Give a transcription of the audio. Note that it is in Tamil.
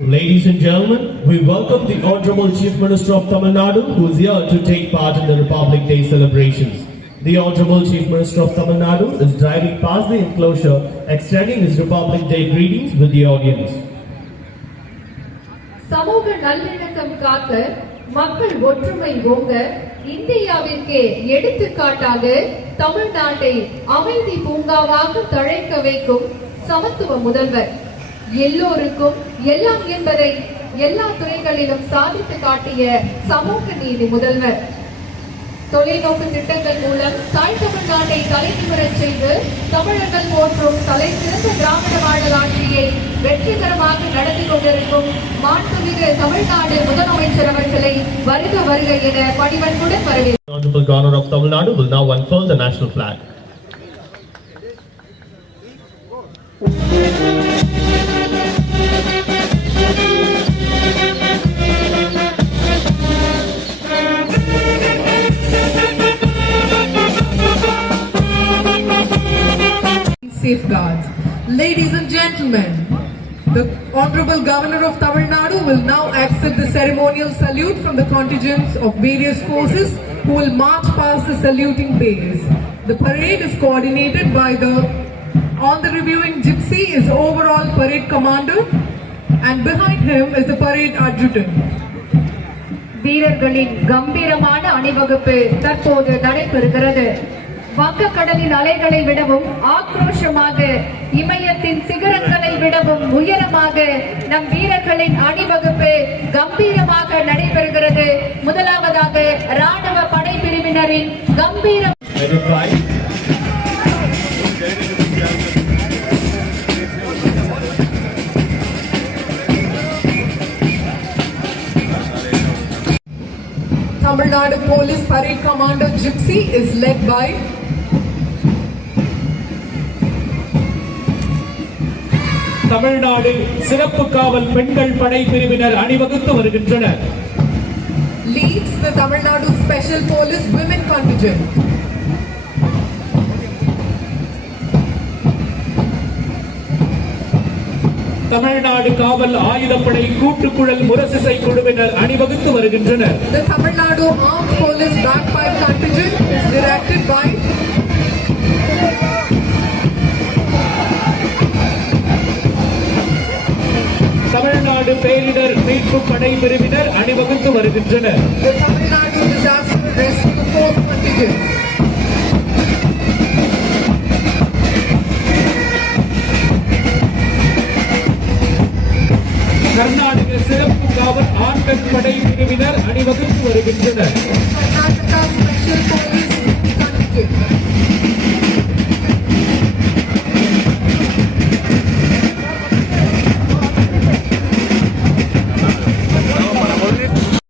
Ladies and gentlemen, we welcome the Honorable Chief Minister of Tamil Nadu who is here to take part in the Republic Day celebrations. The Honorable Chief Minister of Tamil Nadu is driving past the enclosure extending his Republic Day greetings with the audience. சமூக நல்லிணக்கம் காக்க மக்கள் ஒற்றுமை ஓங்க இந்தியாவிற்கு எடுத்துக்காட்டாக தமிழ்நாட்டை அமைதி பூங்காவாக தழைக்க வைக்கும் சமத்துவ முதல்வர் எல்லோருக்கும் எல்லாம் என்பதை எல்லா துறைகளிலும் சாதித்து காட்டிய சமூக நீதி முதல்வர் தொலைநோக்கு திட்டங்கள் மூலம் தாய் தமிழ்நாட்டை தலைநிமிரச் செய்து தமிழர்கள் போற்றும் தலை சிறந்த திராவிட மாடல் ஆட்சியை வெற்றிகரமாக நடத்தி கொண்டிருக்கும் மாண்புமிகு தமிழ்நாடு முதலமைச்சர் அவர்களை வருக வருக என பணிவன்புடன் வரவேற்கிறேன் Honorable Governor of Tamil Nadu will now unfurl the national flag. safeguards. Ladies and gentlemen, the Honorable Governor of Tamil Nadu will now accept the ceremonial salute from the contingents of various forces who will march past the saluting bays. The parade is coordinated by the on the reviewing gypsy is overall parade commander and behind him is the parade adjutant. வீரர்களின் கம்பீரமான அணிவகுப்பு தற்போது நடைபெறுகிறது வங்கக்கடலின் அலைகளை விடவும் ஆக்ரோஷமாக இமயத்தின் சிகரங்களை விடவும் உயரமாக நம் வீரர்களின் அணிவகுப்பு கம்பீரமாக நடைபெறுகிறது முதலாவதாக ராணுவ படைப்பிரிவினரின் கம்பீர Let it rise. Tamil Nadu Police Parade Commander Gypsy is led by Tamil Nadu சிறப்பு காவல் பெண்கள் படை பிரிவினர் அணிவகுத்து வருகின்றனர் leads the Tamil Nadu Special Police Women Contingent. Tamil Nadu காவல் ஆயுதப்படை கூட்டுக்குழல் முரசிசை குழுவினர் அணிவகுத்து வருகின்றனர் தமிழ்நாடு பேரிடர் மீட்பு படை பிரிவினர் அணிவகுத்து வருகின்றனர். கர்நாடக சிறப்பு காவல் ஆண்கள் படை பிரிவினர் அணிவகுத்து வருகின்றனர்.